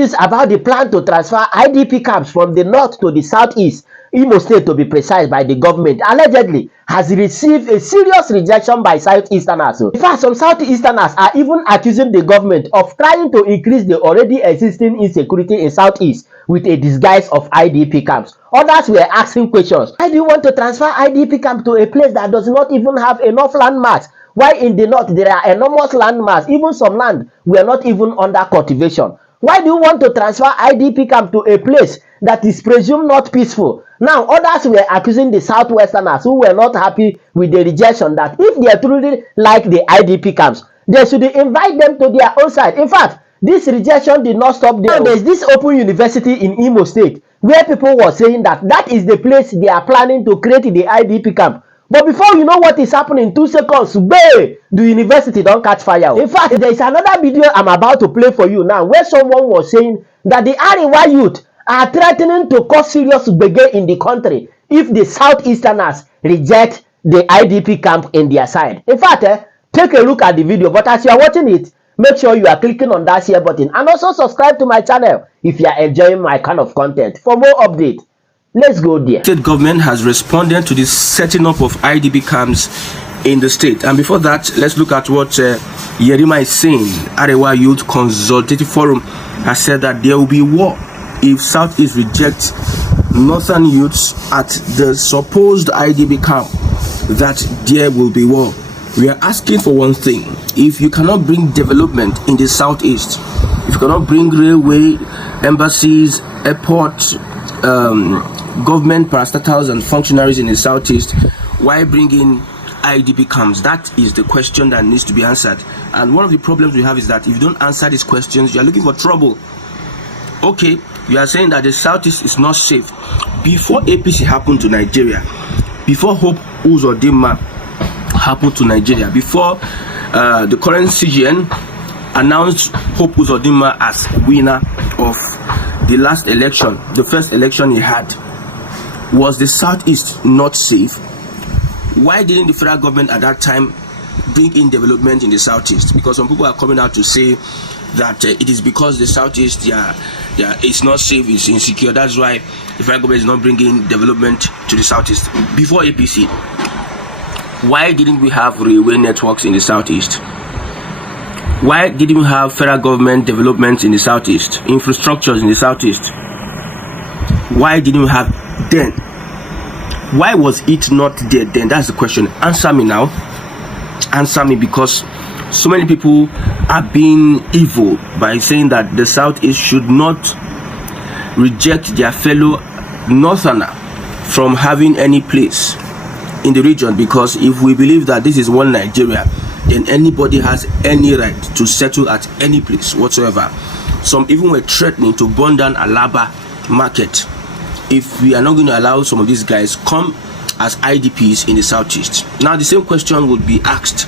news about the plan to transfer IDP camps from the north to the southeast, Imo State to be precise, by the government, allegedly has received a serious rejection by Southeasterners. In fact, some Southeasterners are even accusing the government of trying to increase the already existing insecurity in Southeast with a disguise of IDP camps. Others were asking questions. Why do you want to transfer IDP camp to a place that does not even have enough land mass? Why in the north there are enormous land mass, even some land were not even under cultivation? Why do you want to transfer IDP camp to a place that is presumed not peaceful? Now, others were accusing the Southwesterners who were not happy with the rejection that if they truly like the IDP camps, they should invite them to their own side. In fact, this rejection did not stop there. Now, there's this open university in Imo State where people were saying that that is the place they are planning to create the IDP camp. But before you know what is happening, 2 seconds, the university don't catch fire. In fact, there is another video I'm about to play for you now where someone was saying that the Arewa youth are threatening to cause serious gbege in the country if the Southeasterners reject the IDP camp in their side. In fact, take a look at the video, but as you are watching it, make sure you are clicking on that share button and also subscribe to my channel if you are enjoying my kind of content. For more updates, let's go there. State government has responded to the setting up of IDP camps in the state. And before that, let's look at what Yerima is saying. Arewa Youth Consultative Forum has said that there will be war if Southeast rejects northern youths at the supposed IDP camp, that there will be war. We are asking for one thing. If you cannot bring development in the Southeast, if you cannot bring railway, embassies, airports, government parastatals and functionaries in the Southeast, why bring in IDP camps? That is the question that needs to be answered. And one of the problems we have is that if you don't answer these questions, you are looking for trouble. Okay, you are saying that the Southeast is not safe. Before APC happened to Nigeria, before Hope Uzodinma happened to Nigeria, before the current CGN announced Hope Uzodinma as winner of the last election, the first election he had, was the Southeast not safe? Why didn't the federal government at that time bring in development in the Southeast? Because some people are coming out to say that it is because the Southeast it's not safe, it's insecure. That's why the federal government is not bringing development to the Southeast. Before APC, why didn't we have railway networks in the Southeast? Why didn't we have federal government development in the Southeast, infrastructures in the Southeast? Why didn't we have then? Why was it not there then? That's the question. Answer me now. Answer me, because so many people are being evil by saying that the Southeast should not reject their fellow northerner from having any place in the region, because if we believe that this is one Nigeria, then anybody has any right to settle at any place whatsoever. Some even were threatening to burn down Alaba market if we are not going to allow some of these guys come as IDPs in the Southeast. Now the same question would be asked.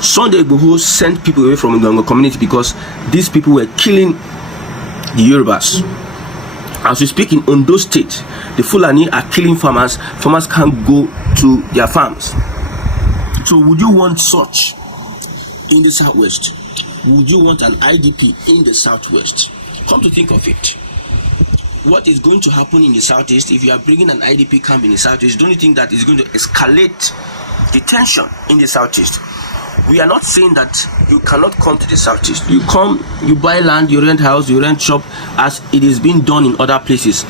Sunday Ndigbo sent people away from the Ngongo community because these people were killing the Yorubas. As we speak in Ondo State, the Fulani are killing farmers. Farmers can't go to their farms. So would you want such in the Southwest? Would you want an IDP in the Southwest? Come to think of it, what is going to happen in the Southeast if you are bringing an IDP camp in the Southeast? Don't you think that is going to escalate the tension in the Southeast? We are not saying that you cannot come to the Southeast. You come, you buy land, you rent house, you rent shop, as it is being done in other places.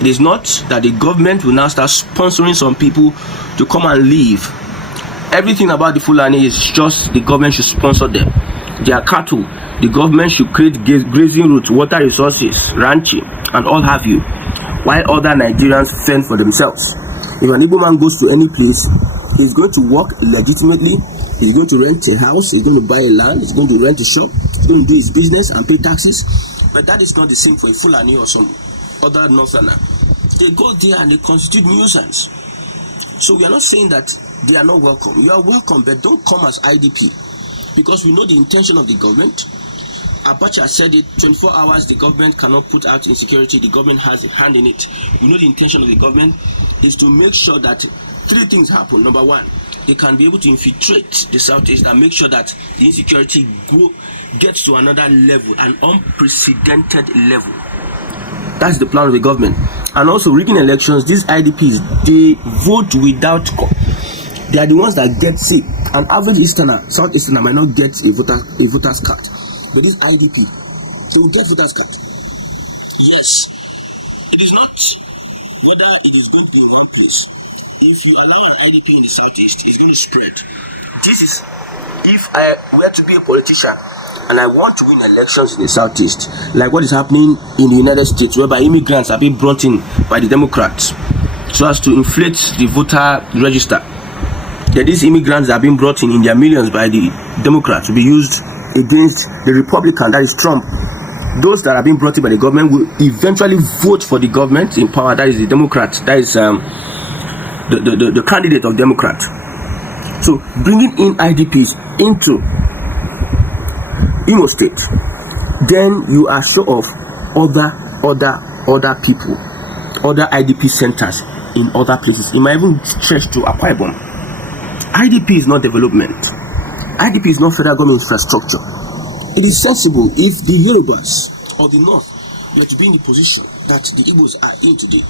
It is not that the government will now start sponsoring some people to come and live. Everything about the Fulani is just the government should sponsor them. Their cattle, the government should create grazing routes, water resources, ranching, and all have you, while other Nigerians fend for themselves. If an Igbo man goes to any place, he's going to work legitimately. He's going to rent a house, he's going to buy a land, he's going to rent a shop, he's going to do his business and pay taxes. But that is not the same for a Fulani or some other northerner. They go there and they constitute nuisance. So we are not saying that they are not welcome. You are welcome, but don't come as IDP, because we know the intention of the government. Abacha said it, 24 hours the government cannot put out insecurity. The government has a hand in it. We know the intention of the government is to make sure that 3 things happen. Number 1, they can be able to infiltrate the southeast and make sure that the insecurity gets to another level, an unprecedented level. That's the plan of the government. And also rigging elections, these IDPs, they vote without they are the ones that get sick. An average Easterner, Southeasterner might not get a voter's card, but this IDP, they will get voter's card. Yes, it is not whether it is going to be in one place. If you allow an IDP in the southeast, it's going to spread. This is, if I were to be a politician and I want to win elections in the southeast, like what is happening in the United States, whereby immigrants are being brought in by the Democrats so as to inflate the voter register. That these immigrants that are being brought in their millions by the Democrats will be used against the Republican, that is Trump. Those that are being brought in by the government will eventually vote for the government in power, that is the Democrat, that is the candidate of Democrat. So bringing in IDPs into Imo State, then you are sure of other people, other IDP centers in other places. It might even stretch to Akwa Ibom. IDP is not development. IDP is not federal government infrastructure. It is sensible if the Yorubas or the North were to be in the position that the Igbos are in today,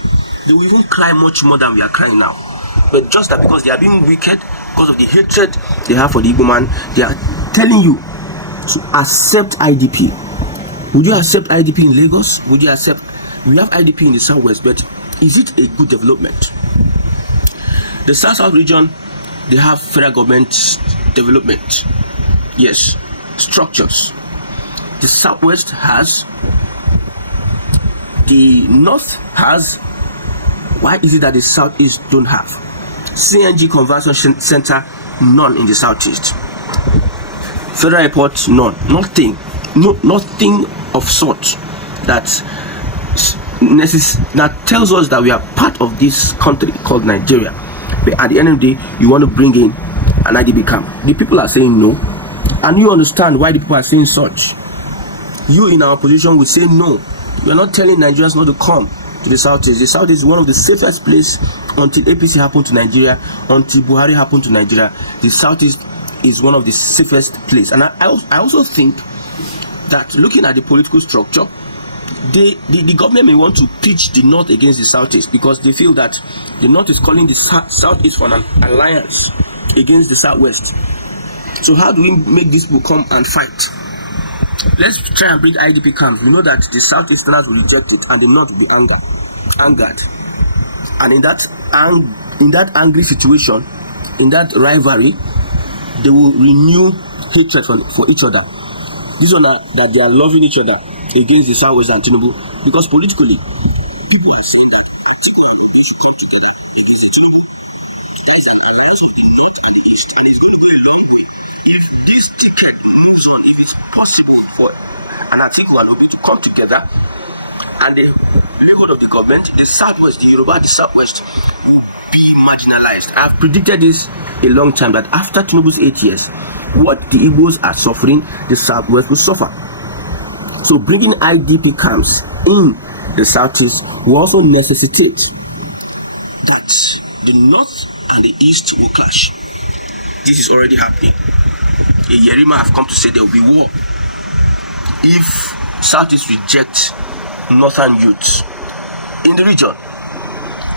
they will even cry much more than we are crying now. But just that because they are being wicked, because of the hatred they have for the Igbo man, they are telling you to accept IDP. Would you accept IDP in Lagos? Would you accept? We have IDP in the southwest, but is it a good development? The south region, they have federal government development. Yes, structures. The southwest has, the north has. Why is it that the southeast don't have? CNG conversion center, none in the southeast. Federal airport, none. Nothing of sort that tells us that we are part of this country called Nigeria. But at the end of the day, you want to bring in an IDP camp. The people are saying no, and you understand why the people are saying such. You in our position would say no. You are not telling Nigerians not to come to the southeast. The southeast is one of the safest places until APC happened to Nigeria, until Buhari happened to Nigeria. The southeast is one of the safest places. And I also think that looking at the political structure, the government may want to pitch the north against the southeast because they feel that the north is calling the southeast for an alliance against the southwest. So how do we make these people come and fight? Let's try and bring IDP camps. We know that the southeasterners will reject it and the north will be angered. And in that angry situation, in that rivalry, they will renew hatred for each other. This one that they are loving each other against the southwest and Tinubu, because politically people are saying that Atiku and Obi should come together against the Tinubu. That is an alliance of the north and the east, and it's going to go a long way. If this ticket moves on, if it's possible for an Atiku and Obi to come together and they lay hold of the government, the southwest, the Yoruba, the southwest will be marginalized. I have predicted this a long time, that after Tinubu's 8 years, what the Igbos are suffering, the southwest will suffer. So bringing IDP camps in the southeast will also necessitate that the north and the east will clash. This is already happening. A Yerima have come to say there will be war if southeast reject northern youths in the region.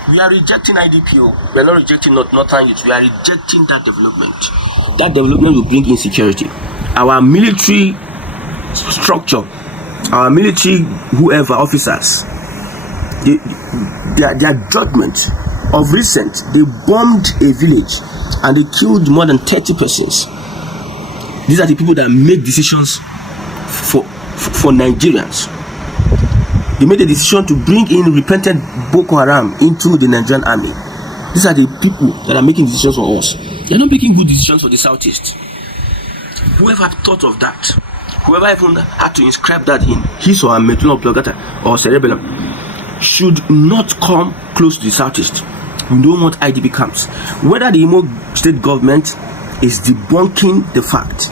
We are rejecting IDPO. We are not rejecting northern youths. We are rejecting that development. That development will bring insecurity. Our military structure, our military whoever officers, their judgment of recent, they bombed a village and they killed more than 30 persons. These are the people that make decisions for Nigerians. They made a decision to bring in repentant Boko Haram into the Nigerian army. These are the people that are making decisions for us. They are not making good decisions for the southeast. Whoever thought of that, whoever even had to inscribe that in his or her medulla oblongata or cerebellum, should not come close to the southeast. We don't want IDP camps. Whether the Imo state government is debunking the fact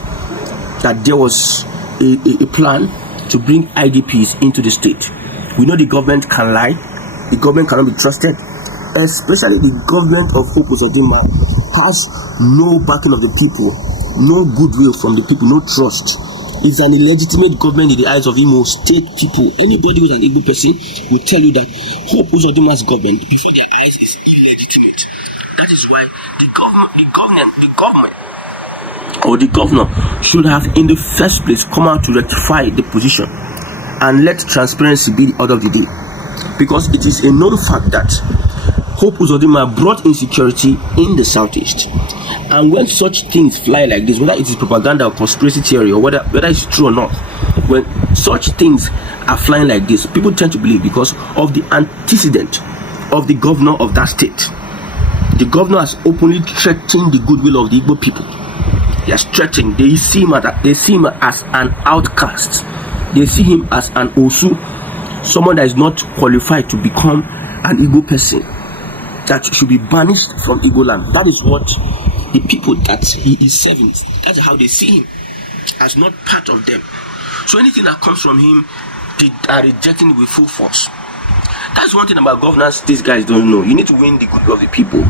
that there was a plan to bring IDPs into the state. We know the government can lie. The government cannot be trusted. especially the government of Hope Uzodinma, has no backing of the people, no goodwill from the people, no trust. It's an illegitimate government in the eyes of Imo State people. Anybody who's an Igbo person will tell you that Hope Uzodinma's government before their eyes is illegitimate. That is why the government or the governor should have in the first place come out to rectify the position and let transparency be the order of the day, because it is a known fact that Hope Uzodinma brought insecurity in the southeast. And when such things fly like this, whether it is propaganda or conspiracy theory or whether it's true or not, when such things are flying like this, people tend to believe because of the antecedent of the governor of that state. The governor has openly threatened the goodwill of the Igbo people. He has threatened. They see him as an outcast. They see him as an Osu, someone that is not qualified to become an Igbo person, that should be banished from Igbo land. That is what the people that he is serving, that's how they see him, as not part of them. So anything that comes from him, they are rejecting with full force. That's one thing about governance these guys don't know. You need to win the goodwill of the people.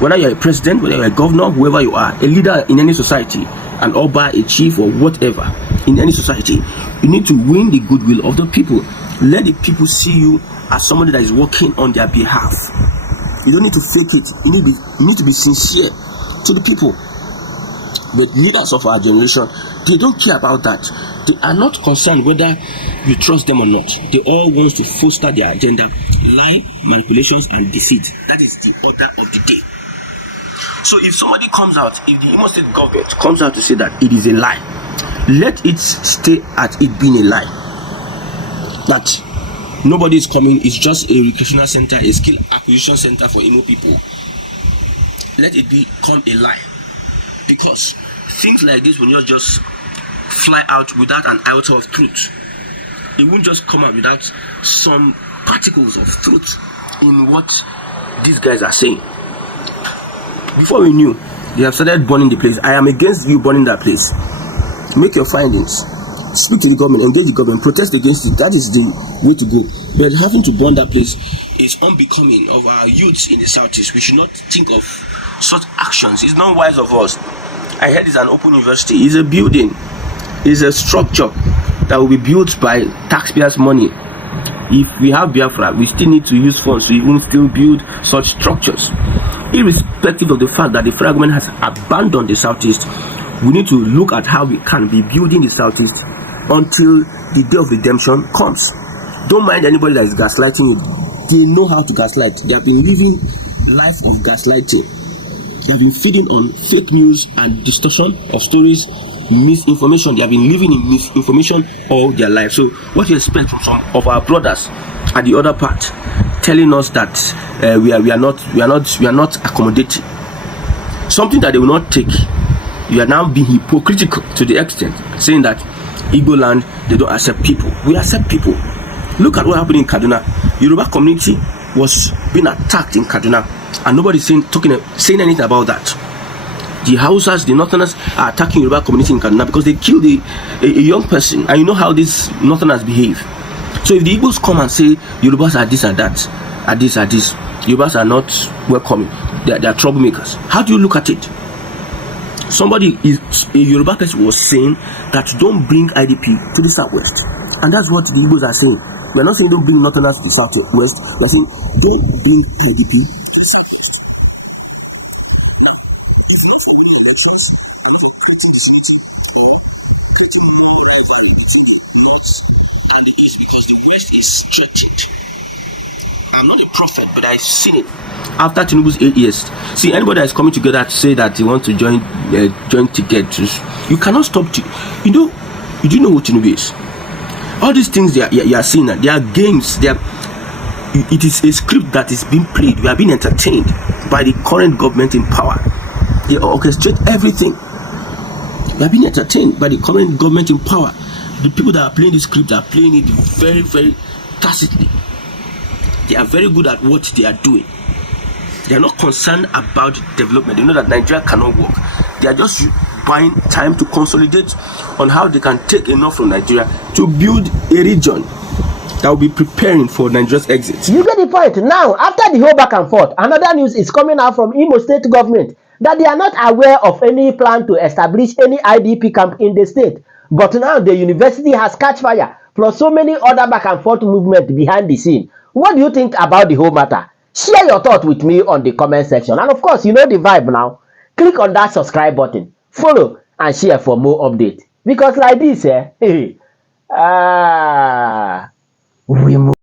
Whether you're a president, whether you're a governor, whoever you are, a leader in any society, an oba, a chief, or whatever, in any society, you need to win the goodwill of the people. Let the people see you as somebody that is working on their behalf. You don't need to fake it. You need to be sincere to the people. But leaders of our generation, they don't care about that. They are not concerned whether you trust them or not. They all want to foster their agenda, lie, manipulations, and deceit. That is the order of the day. So if somebody comes out, if the Imo State government comes out to say that it is a lie, let it stay at it being a lie. That nobody is coming, it's just a recreational center, a skill acquisition center for Imo people. Let it become a lie. Because things like this will not just fly out without an iota of truth. It won't just come out without some particles of truth in what these guys are saying. Before we knew, they have started burning the place. I am against you burning that place. Make your findings. Speak to the government, engage the government, protest against it. That is the way to go. But having to burn that place is unbecoming of our youths in the southeast. We should not think of such actions. It's not wise of us. I heard it's an open university. It's a building. It's a structure that will be built by taxpayers' money. If we have Biafra, we still need to use funds to even still build such structures. Irrespective of the fact that the federal government has abandoned the southeast, we need to look at how we can be building the southeast until the day of redemption comes. Don't mind anybody that is gaslighting you. They know how to gaslight. They have been living life of gaslighting. They have been feeding on fake news and distortion of stories, misinformation. They have been living in misinformation all their life. So what you expect from some of our brothers at the other part, telling us that we are not accommodating, something that they will not take. You are now being hypocritical to the extent saying that Igbo land, they don't accept people. We accept people. Look at what happened in Kaduna. Yoruba community was being attacked in Kaduna, and nobody saying anything about that. The Hausas, the Northerners are attacking Yoruba community in Kaduna because they killed a young person, and you know how these Northerners behave. So if the Igbos come and say Yorubas are this and that, are this, Yorubas are not welcoming, they are troublemakers. How do you look at it? A Yoruba person was saying that don't bring IDP to the southwest, and that's what the Igbos are saying. We are not saying don't bring Northerners to the southwest. We are saying don't bring IDP to the southwest. Now, if not for winning elections and not for creating disunity or creating more rivalry between the north and the east, because the west is threatened. I'm not a prophet, but I've seen it after Tinubu's 8 years. See, anybody that is coming together to say that they want to join together, you cannot stop. You do know what Tinubu is? All these things you are seeing, they are games. It is a script that is being played. We are being entertained by the current government in power. They orchestrate everything. We are being entertained by the current government in power. The people that are playing this script are playing it very, very tacitly. They are very good at what they are doing. They are not concerned about development. They know that Nigeria cannot work. They are just buying time to consolidate on how they can take enough from Nigeria to build a region that will be preparing for Nigeria's exit. You get the point. Now, after the whole back and forth, another news is coming out from Imo State government that they are not aware of any plan to establish any IDP camp in the state. But now the university has catch fire, plus so many other back and forth movement behind the scene. What do you think about the whole matter? Share your thought with me on the comment section. And of course, you know the vibe now. Click on that subscribe button, follow and share for more updates. Because like this, we move.